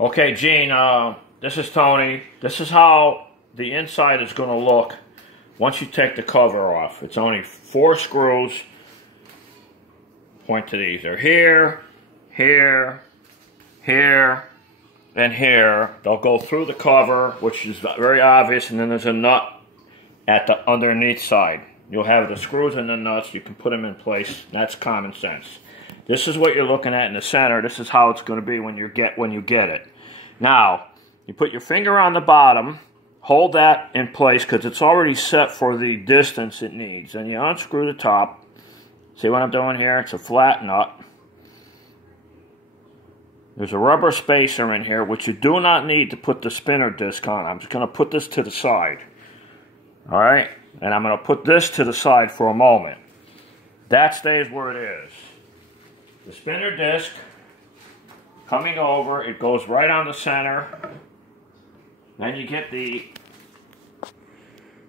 Okay, Gene, this is Tony. This is how the inside is going to look once you take the cover off. It's only 4 screws. Point to these. They're here, here, here, and here. They'll go through the cover, which is very obvious, and then there's a nut at the underneath side. You'll have the screws and the nuts. You can put them in place. That's common sense. This is what you're looking at in the center. This is how it's going to be when you get it. Now, you put your finger on the bottom, hold that in place because it's already set for the distance it needs. Then you unscrew the top. See what I'm doing here? It's a flat nut. There's a rubber spacer in here, which you do not need to put the spinner disc on. I'm just going to put this to the side. All right? And I'm going to put this to the side for a moment. That stays where it is. The spinner disc coming over, it goes right on the center. Then you get the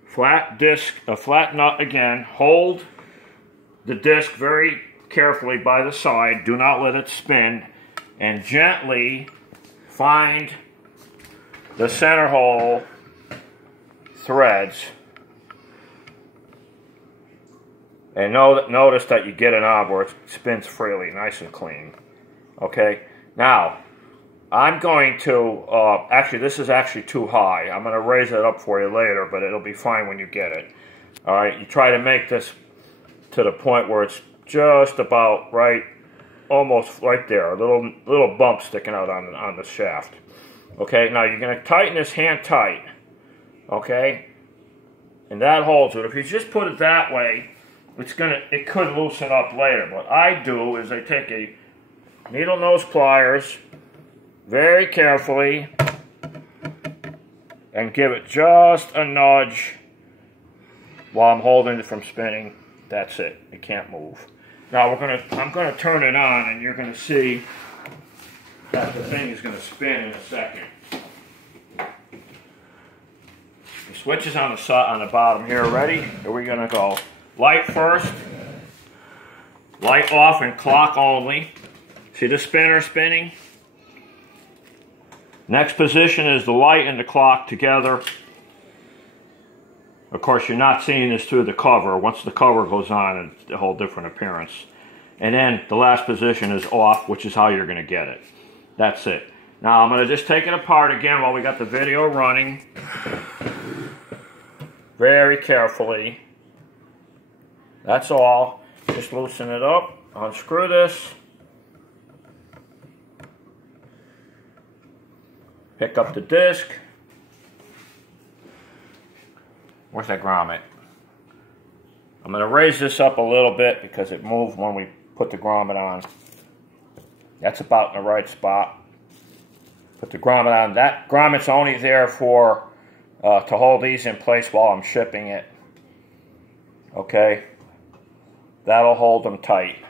flat disc, a flat nut again. Hold the disc very carefully by the side. Do not let it spin. And gently find the center hole threads. And notice that you get a knob where it spins freely, nice and clean. Okay, now I'm going to, actually this is actually too high. I'm going to raise it up for you later, but it'll be fine when you get it. Alright, you try to make this to the point where it's just about right, almost right there. A little bump sticking out on the shaft. Okay, now you're going to tighten this hand tight. Okay, and that holds it. If you just put it that way, it could loosen up later. What I do is I take a needle nose pliers very carefully and give it just a nudge while I'm holding it from spinning. That's it. It can't move. Now I'm gonna turn it on, and you're gonna see that the thing is gonna spin in a second. The switch is on the bottom here. Ready? Here we're gonna go. Light first, light off and clock only. See the spinner spinning? Next position is the light and the clock together. Of course, you're not seeing this through the cover. Once the cover goes on, it's a whole different appearance. And then the last position is off, which is how you're going to get it. That's it. Now I'm going to just take it apart again while we got the video running. Very carefully. That's all. Just loosen it up, unscrew this, pick up the disc. Where's that grommet? I'm going to raise this up a little bit because it moved when we put the grommet on. That's about in the right spot. Put the grommet on. That grommet's only there for to hold these in place while I'm shipping it. Okay? That'll hold them tight.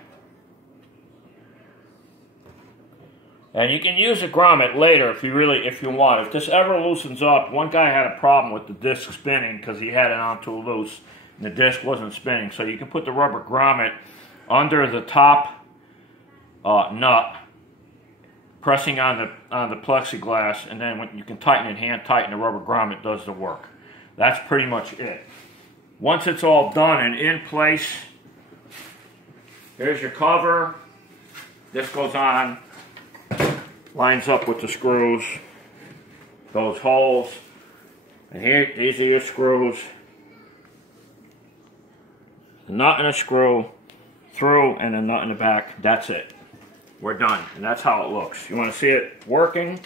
And you can use a grommet later if you want. If this ever loosens up, one guy had a problem with the disc spinning because he had it on too loose and the disc wasn't spinning. So you can put the rubber grommet under the top nut, pressing on the plexiglass, and then when you can tighten it, hand tighten, the rubber grommet does the work. That's pretty much it. Once it's all done and in place, here's your cover. This goes on, lines up with the screws, those holes, and here, these are your screws. The nut and a screw through, and a nut in the back. That's it. We're done, and that's how it looks. You want to see it working?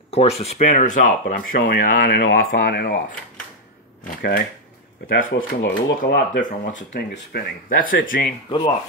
Of course, the spinner is out, but I'm showing you on and off, on and off. Okay? But that's what it's going to look. It'll look a lot different once the thing is spinning. That's it, Gene. Good luck.